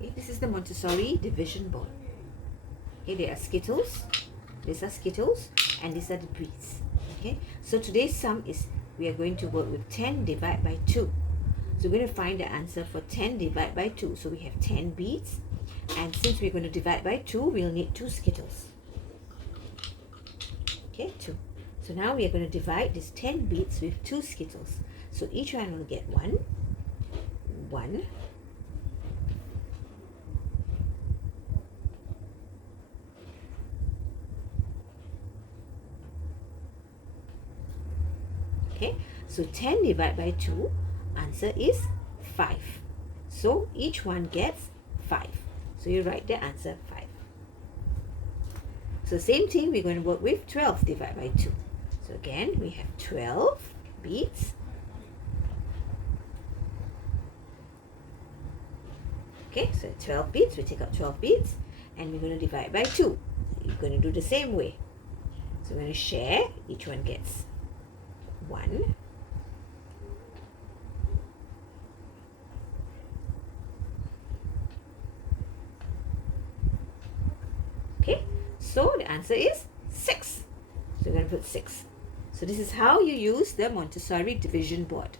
Okay, this is the Montessori Division Board. Okay, there are skittles. These are skittles, and these are the beads. Okay, so today's sum is we are going to work with 10 divided by 2. So we're going to find the answer for 10 divided by 2. So we have 10 beads, and since we're going to divide by 2, we'll need 2 skittles. Okay, 2. So now we are going to divide these 10 beads with 2 skittles. So each one will get 1, 1, okay, so 10 divided by 2, answer is 5. So each one gets 5. So you write the answer 5. So same thing, we're going to work with 12 divided by 2. So again, we have 12 beads. Okay, so 12 beads, we take out 12 beads, and we're going to divide by 2. You're going to do the same way. So we're going to share, each one gets 1. Okay, so the answer is 6. So we're going to put 6. So this is how you use the Montessori Division Board.